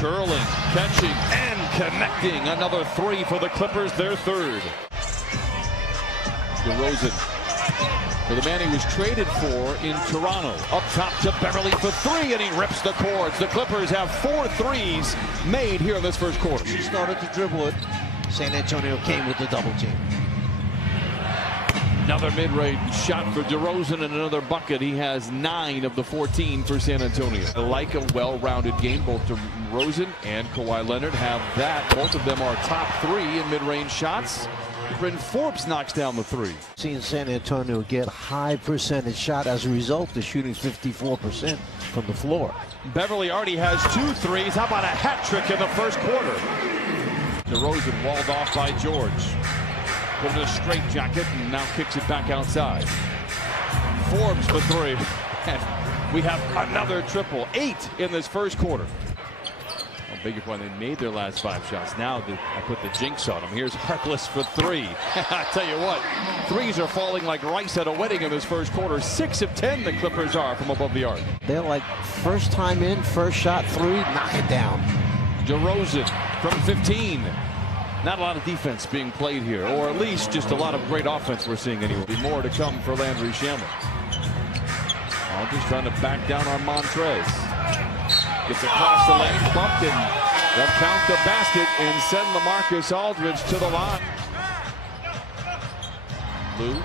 Curling, catching, and connecting. Another three for the Clippers, their third. DeRozan for the man he was traded for in Toronto. Up top to Beverly for three, and he rips the cords. The Clippers have 4 threes made here in this first quarter. He started to dribble it. San Antonio came with the double team. Another mid-range shot for DeRozan and another bucket. He has 9 of the 14 for San Antonio. I like a well-rounded game. Both DeRozan and Kawhi Leonard have that. Both of them are top 3 in mid-range shots. Bryn Forbes knocks down the 3. Seeing San Antonio get high percentage shot. As a result, the shooting's 54% from the floor. Beverly already has 2 threes. How about a hat trick in the first quarter? DeRozan walled off by George. Put in a straight jacket and now kicks it back outside. Forbes for 3. And we have another triple. 8 in this first quarter. I'll beg your pardon, they made their last 5 shots. Now I put the jinx on them. Here's Harkless for 3. I tell you what, threes are falling like rice at a wedding in this first quarter. 6 of 10 the Clippers are from above the arc. They're like first time in, first shot, 3, knock it down. DeRozan from 15. Not a lot of defense being played here, or at least just a lot of great offense we're seeing anyway. More to come for Landry Shamet. Aldridge trying to back down on Montrez. Gets across the lane, bumped, and they'll count the basket and send LaMarcus Aldridge to the line. Lou.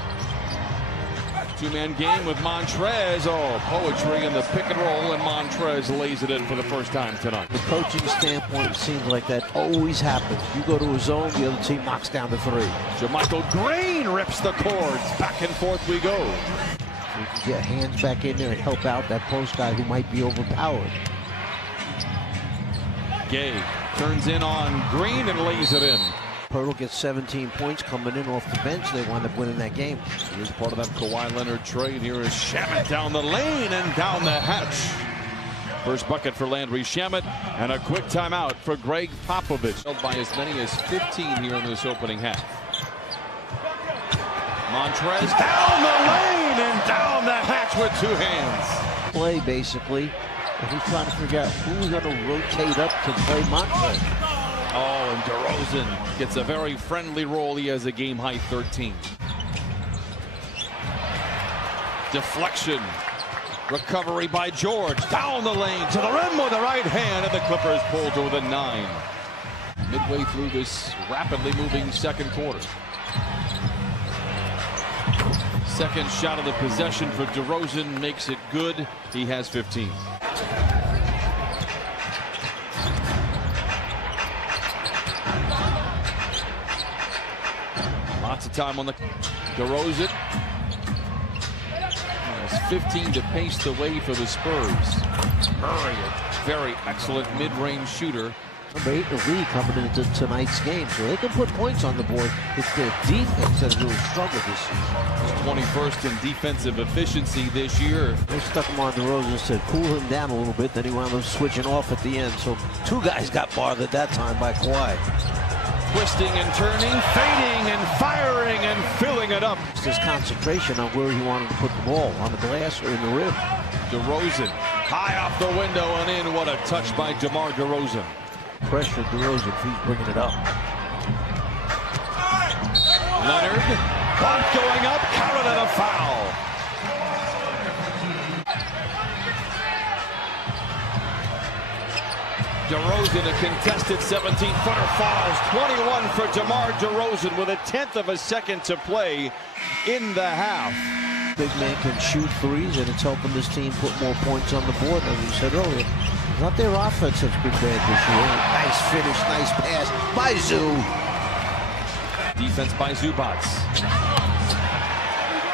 2-man game with Montrez. Oh, poetry in the pick and roll, and Montrez lays it in for the first time tonight. From a coaching standpoint, it seems like that always happens. You go to a zone, the other team knocks down the 3. JaMychal Green rips the cords. Back and forth we go. You can get hands back in there and help out that post guy who might be overpowered. Gay turns in on Green and lays it in. Pirtle gets 17 points coming in off the bench. They wind up winning that game. Here's part of that Kawhi Leonard trade. Here is Shamet down the lane and down the hatch. First bucket for Landry Shamet, and a quick timeout for Greg Popovich. Held by as many as 15 here in this opening half. Montrez down the lane and down the hatch with 2 hands. Play basically, and he's trying to figure out who's going to rotate up to play Montrez. Oh, and DeRozan gets a very friendly role. He has a game-high 13. Deflection. Recovery by George. Down the lane to the rim with the right hand, and the Clippers pull to within 9. Midway through this rapidly moving second quarter. Second shot of the possession for DeRozan makes it good. He has 15. Lots of time on the DeRozan. Has 15 to pace the way for the Spurs. Murray, a very excellent mid-range shooter. Number 8 in the league coming into tonight's game, so they can put points on the board. It's their defense that has really struggled this season. He's 21st in defensive efficiency this year. They stuck him on DeRozan, said cool him down a little bit, then he wound up switching off at the end. So 2 guys got bothered that time by Kawhi. Twisting and turning, fading and firing and filling it up. It's his concentration on where he wanted to put the ball, on the glass or in the rim. DeRozan, high off the window and in. What a touch by DeMar DeRozan. Pressure DeRozan if he's bringing it up. Leonard, bump going up, counted and a foul. DeRozan, a contested 17-footer, falls. 21 for DeMar DeRozan with a 1/10 of a second to play in the half. Big man can shoot 3s, and it's helping this team put more points on the board, as we said earlier. Not their offense that's been bad this year. Nice finish, nice pass by Zoo. Defense by Zubac.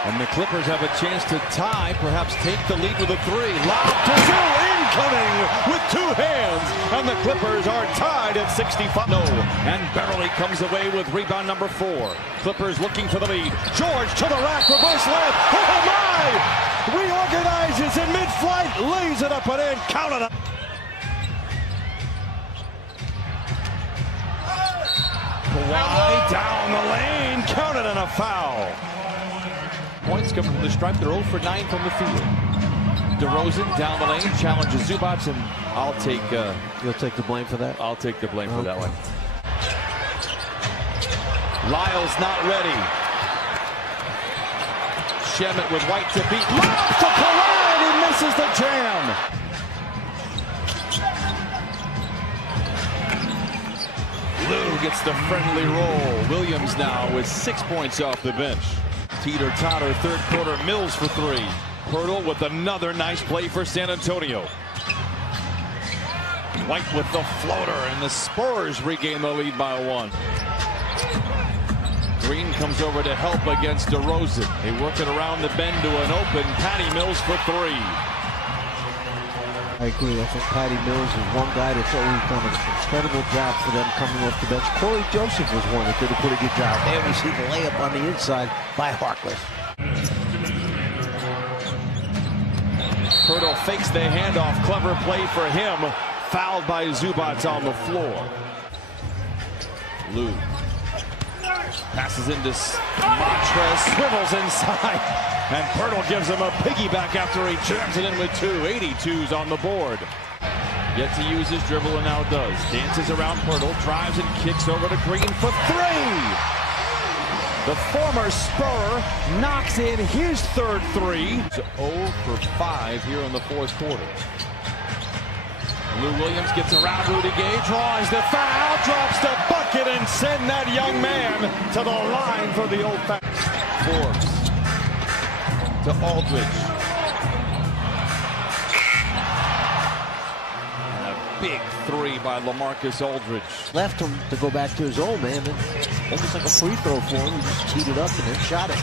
And the Clippers have a chance to tie, perhaps take the lead with a 3. Lob to Zoo, incoming with 2 hands. And the Clippers are tied at 65. No, and Beverly comes away with rebound number 4. Clippers looking for the lead. George to the rack, reverse layup. Oh my! Reorganizes in mid-flight, lays it up and in, count it up. Kawhi down the lane, counted and a foul. Points coming from the stripe. They're 0 for 9 from the field. DeRozan down the lane, challenges Zubac, and I'll take. You'll take the blame for that? I'll take the blame for that one. Lyle's not ready. Shemet with White to beat. Lobs to collide. He misses the jam. Lou gets the friendly roll. Williams now with 6 points off the bench. Teeter-totter, third quarter. Mills for three. Pirtle with another nice play for San Antonio. White with the floater, and the Spurs regain the lead by one. Green comes over to help against DeRozan. They work it around the bend to an open Patty Mills for three. I agree. I think Patty Mills is one guy that's always done an incredible job for them coming off the bench. Corey Joseph was one that did a pretty good job. There we see the layup on the inside by Harkless. Pirtle fakes the handoff. Clever play for him. Fouled by Zubac on the floor. Lou passes into Montrez, swivels inside, and Pirtle gives him a piggyback after he jams it in with two. 82's on the board. Yet to use his dribble and now does. Dances around Pirtle, drives and kicks over to Green for three. The former Spur knocks in his third three. It's 0 for 5 here in the fourth quarter. Lou Williams gets around Rudy Gay, draws the foul, drops the bucket, and send that young man to the line for the old fashioned. Forbes to Aldridge. And a big three by LaMarcus Aldridge. Left him to go back to his old man, and almost like a free throw for him. He just teed it up and then shot it.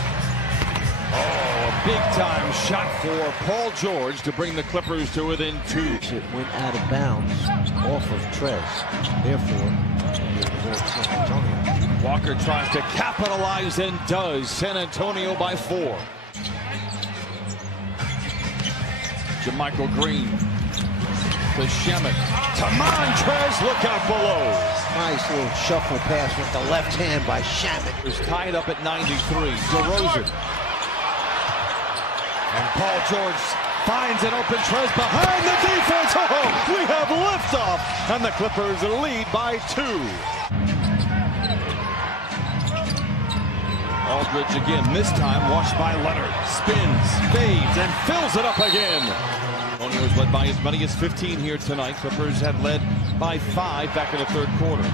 Oh, a big-time shot for Paul George to bring the Clippers to within two. It went out of bounds off of Trez. Therefore, San Antonio. Walker tries to capitalize and does. San Antonio by 4. JaMychal Green to Shemet. To Montrez, look out below. Nice little shuffle pass with the left hand by Shemet. Is tied up at 93. DeRozan. And Paul George finds an open Trez behind the defense. Oh, we have liftoff, and the Clippers lead by 2. Aldridge again, this time watched by Leonard. Spins, fades, and fills it up again. Antonio's led by as many as 15 here tonight. Clippers had led by 5 back in the third quarter.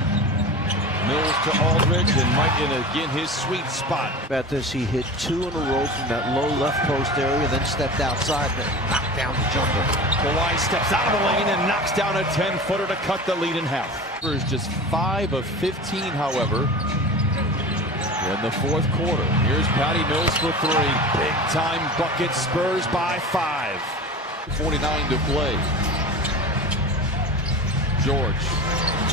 Mills to Aldridge, and right in again his sweet spot. About this, he hit 2 in a row from that low left post area, then stepped outside and knocked down the jumper. Kawhi steps out of the lane and knocks down a 10-footer to cut the lead in half. Spurs just 5 of 15, however, in the fourth quarter. Here's Patty Mills for 3. Big-time bucket, Spurs by 5. 49 to play. George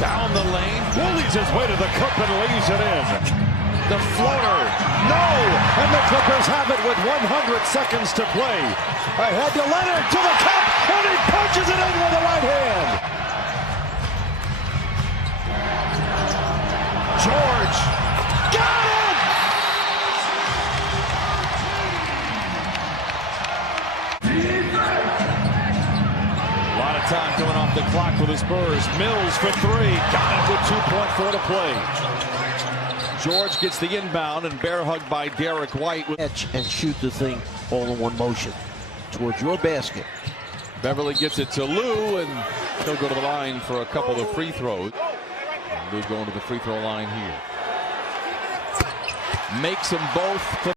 down the lane, bullies his way to the cup and lays it in. The floater, no! And the Clippers have it with 100 seconds to play. Ahead to Leonard, to the cup, and he punches it in with the right hand. George, got it! Time coming off the clock for the Spurs. Mills for 3. Got it with 2.4 to play. George gets the inbound and bear hugged by Derek White. Catch and shoot the thing all in one motion towards your basket. Beverly gets it to Lou, and he'll go to the line for a couple of free throws. Lou going to the free throw line here. Makes them both.